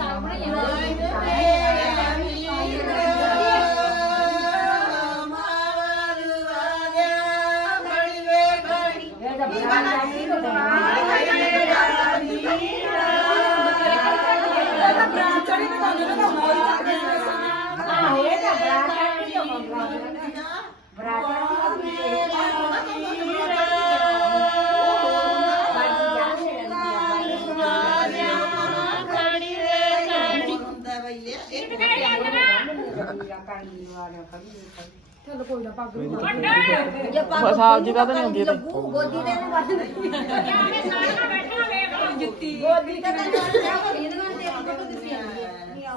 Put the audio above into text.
ਸਾਗ ਬਣਾਈਏ ਚਲ ਕੋਈ ਨਾ ਪੱਗ ਸਾਲ ਜੀ ਕਦ ਨਹੀਂ ਹੁੰਦੀ ਤੇ ਗੋਦੀ ਦੇ ਨੇ ਵੱਧ ਜੁੱਤੀ ਗੋਦੀ ਤੇ ਤਾਂ ਨਾਲ ਜਾ ਇਹਦੇ ਨਾਲ ਤੇ ਫੋਟੋ ਦਿੱਤੀ ਆ